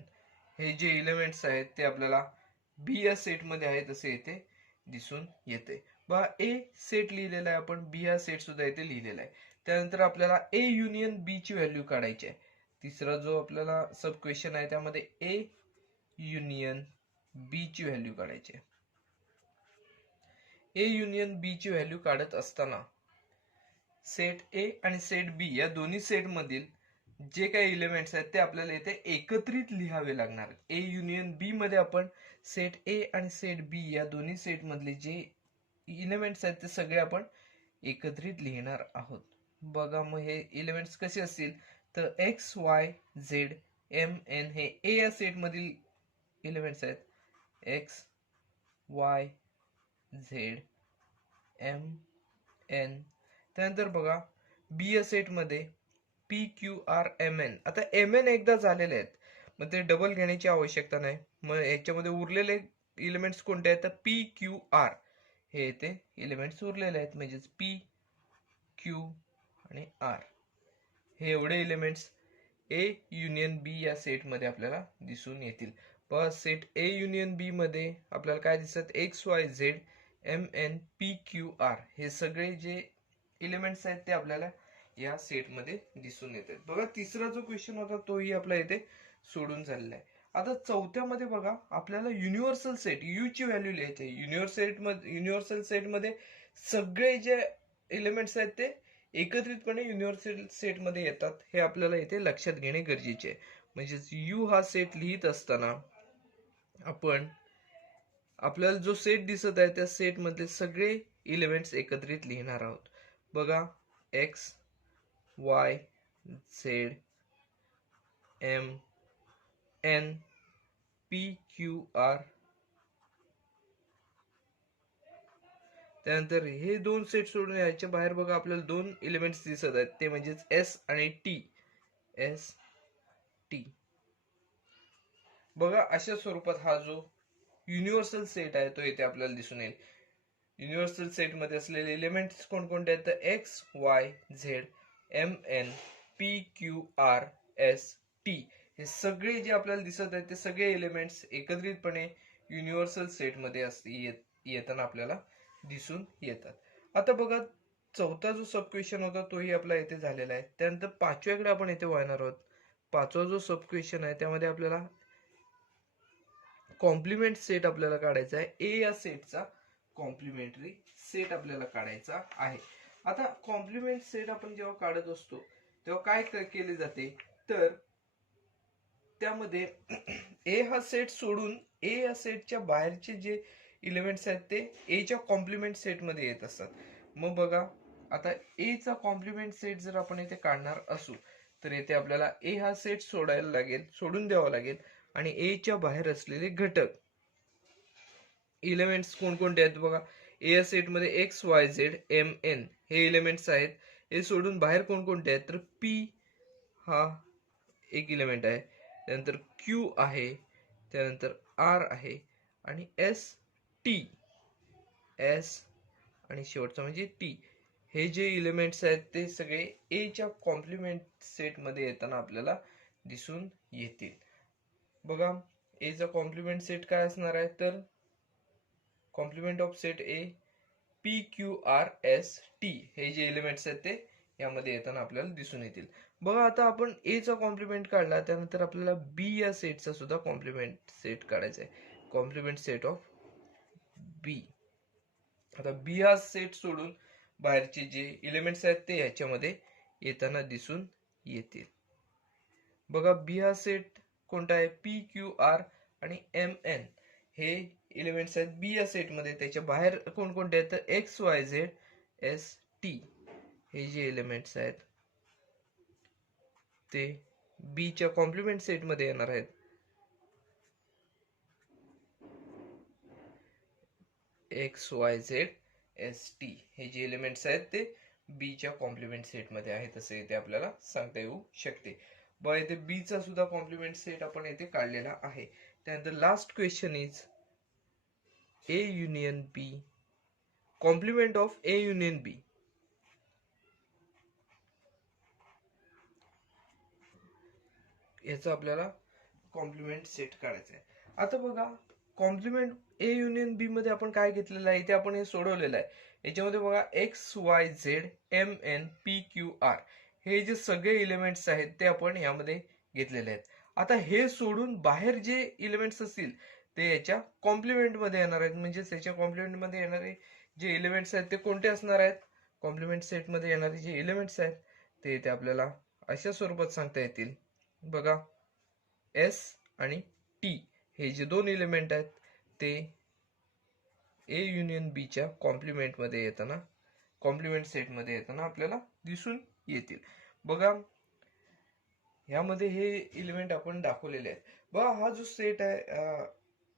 हे जे एलिमेंट्स आहेत ते आपल्याला बी या सेट मध्ये आहेत असे इथे दिसून येते. बघा ए सेट लिहिलेला आहे आपण, बी हा सेट सुद्धा इथे लिहिलेला आहे. त्यानंतर आपल्याला ए युनियन बी ची व्हॅल्यू काढायची आहे. तिसरा जो आपल्याला सब क्वेश्चन आहे त्यामध्ये ए युनियन बी ची व्हॅल्यू काढायची आहे. ए युनियन बी ची व्हॅल्यू काढत असताना सेट ए आणि सेट बी या दोन्ही सेट मधील जे काही एलिमेंट्स आहेत ते आपल्याला इथे एकत्रित लिहावे लागणार. ए युनियन बी मध्ये आपण सेट ए आणि सेट बी या दोन्ही सेट मधले जे एलिमेंट्स आहेत ते सगळे आपण एकत्रित लिहिणार आहोत. बघा मग हे एलिमेंट्स कसे असतील तर X Y Z M N हे ए या सेट मधील एलिमेंट्स आहेत. X Y Z M N. त्यानंतर बघा बी या सेट मध्ये P Q R M N. आता एम एन एकदा झालेले आहेत मग ते डबल घेण्याची आवश्यकता नाही. मग याच्यामध्ये उरलेले एलिमेंट्स कोणते आहेत तर पी क्यू आर हे इथे एलिमेंट्स उरलेले आहेत. म्हणजेच पी क्यू आणि आर हे एवढे एलिमेंट्स ए युनियन बी या सेट मध्ये आपल्याला दिसून येतील. बघा सेट ए युनियन बी मध्ये आपल्याला काय दिसत X Y Z M N P Q R हे सगळे जे एलिमेंट्स आहेत ते आपल्याला या सेट मध्ये दिसून येतात. बघा तिसरा जो क्वेश्चन होता तोही आपला इथे सोडून झालेला आहे. आता चौथ्यामध्ये बघा आपल्याला युनिव्हर्सल सेट यू ची व्हॅल्यू लिहायची आहे. युनिव्हर्सल सेट मध्ये सगळे जे एलिमेंट्स आहेत ते एकत्रितपणे युनिव्हर्सल सेट मध्ये येतात हे आपल्याला इथे लक्षात घेणे गरजेचे आहे. म्हणजेच यू हा सेट लिहित असताना आपण आपल्याला जो सेट दिसत आहे त्या सेट मधले सगळे एलिमेंट्स एकत्रित लिहिणार आहोत. बघा X Y Z M N P Q R. त्यानंतर हे दोन सेट सोडून याच्या बाहेर बघा आपल्याला दोन एलिमेंट्स दिसत आहेत ते म्हणजेच एस आणि टी. S T. बघा अशा स्वरूपात हा जो युनिव्हर्सल सेट आहे तो इथे आपल्याला दिसून येईल. युनिव्हर्सल सेट मध्ये असलेले एलिमेंट्स कोणकोणते आहेत तर X Y Z M N P Q R S T हे सगळे जे आपल्याला दिसत आहेत ते सगळे एलिमेंट्स एकत्रितपणे युनिव्हर्सल सेट मध्ये येताना आपल्याला दिसून येतात. आता बघा चौथा जो सब क्वेश्चन होता तोही आपला इथे झालेला आहे. त्यानंतर पाचव्याकडे आपण इथे वळणार आहोत. पाचवा जो सब क्वेश्चन आहे त्यामध्ये आपल्याला कॉम्प्लिमेंट सेट आपल्याला काढायचा आहे. ए या सेटचा कॉम्प्लिमेंटरी सेट आपल्याला काढायचा आहे. आता कॉम्प्लिमेंट सेट आपण जेव्हा काढत असतो तेव्हा काय केले जाते तर त्यामध्ये ए हा सेट सोडून ए या सेटच्या बाहेरचे जे एलिमेंट्स आहेत ते ए च्या कॉम्प्लिमेंट सेट मध्ये येत असतात. मग बघा आता ए चा कॉम्प्लिमेंट सेट जर आपण इथे काढणार असू तर इथे आपल्याला ए हा सेट सोडायला लागेल, सोडून द्यावा लागेल आणि ए च्या बाहेर असलेले घटक एलिमेंट्स कोणकोणते आहेत बघा ए या सेट मध्ये X Y Z M N हे एलिमेंट्स आहेत. हे सोडून बाहेर कोणकोणते आहेत तर पी हा एक एलिमेंट आहे, त्यानंतर क्यू आहे, त्यानंतर आर आहे आणि एस टी. एस आणि शेवटचा म्हणजे टी हे जे एलिमेंट्स आहेत ते सगळे ए च्या कॉम्प्लिमेंट सेट मध्ये येताना आपल्याला दिसून येतील. बघा ए चा कॉम्प्लिमेंट सेट काय असणार आहे तर complement of set A P Q R S T हे जे एलिमेंट्स आहेत ते यामध्ये येताना आपल्याला दिसून येतील. बघा आता आपण ए चा कॉम्प्लिमेंट काढला, त्यानंतर आपल्याला बी या सेटचा सुद्धा कॉम्प्लिमेंट सेट काढायचा आहे. Complement set of B. आता बी हा सेट सोडून बाहेरचे जे एलिमेंट्स आहेत ते याच्यामध्ये येताना दिसून येतील. बघा बी हा सेट कोणता आहे, पी क्यू आर आणि एम एन हे एलिमेंट्स आहेत बी या सेटमध्ये. त्याच्या बाहेर कोणकोणते आहेत तर X Y Z S T हे जे एलिमेंट्स आहेत ते बी च्या कॉम्प्लिमेंट सेट मध्ये येणार आहेत. X Y Z S T हे जे एलिमेंट्स आहेत ते बी च्या कॉम्प्लिमेंट सेट मध्ये आहेत असे इथे आपल्याला सांगता येऊ शकते. बघा इथे बी चा सुद्धा कॉम्प्लिमेंट सेट आपण इथे काढलेला आहे. त्यानंतर last question is A union B, complement of A union B. याचा आपल्याला कॉम्प्लिमेंट सेट काढायचा आहे. आता बघा कॉम्प्लिमेंट ए युनियन बी मध्ये आपण काय घेतलेलं आहे, इथे आपण हे सोडवलेलं आहे. याच्यामध्ये बघा X Y Z M N P Q R हे जे सगळे एलिमेंट्स आहेत ते आपण यामध्ये घेतलेले आहेत. आता हे सोडून बाहेर जे एलिमेंट्स असतील ते याच्या कॉम्प्लिमेंट मध्ये येणार आहेत. म्हणजे त्याच्या कॉम्प्लिमेंट मध्ये येणारे जे एलिमेंट्स आहेत ते कोणते असणार आहेत, कॉम्प्लिमेंट सेट मध्ये येणारे जे एलिमेंट्स आहेत ते इथे आपल्याला अशा स्वरूपात सांगता येतील. बघा एस आणि टी हे जे दोन एलिमेंट आहेत ते ए युनियन बी च्या कॉम्प्लिमेंट मध्ये येताना, कॉम्प्लिमेंट सेट मध्ये येताना आपल्याला दिसून येतील. बघा ह्यामध्ये हे एलिमेंट आपण दाखवलेले आहेत. बघा हा जो सेट आहे,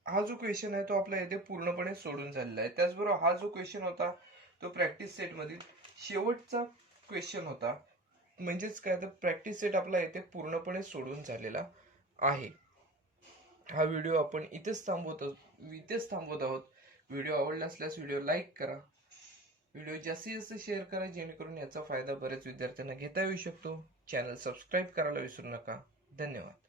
हा जो क्वेश्चन आहे तो आपला इथे पूर्णपणे सोडून झालेला आहे. त्याचबरोबर हा जो क्वेश्चन होता तो प्रॅक्टिस सेट मधील शेवटचा क्वेश्चन होता. म्हणजेच काय तर प्रॅक्टिस सेट आपला इथे पूर्णपणे सोडून झालेला आहे. हा व्हिडिओ आपण इथेच थांबवत आहोत. व्हिडिओ आवडला असल्यास व्हिडिओ लाईक करा, व्हिडिओ जास्तीत जास्त शेअर करा जेणेकरून याचा फायदा बऱ्याच विद्यार्थ्यांना घेता येऊ शकतो. चॅनल सबस्क्राईब करायला विसरू नका. धन्यवाद.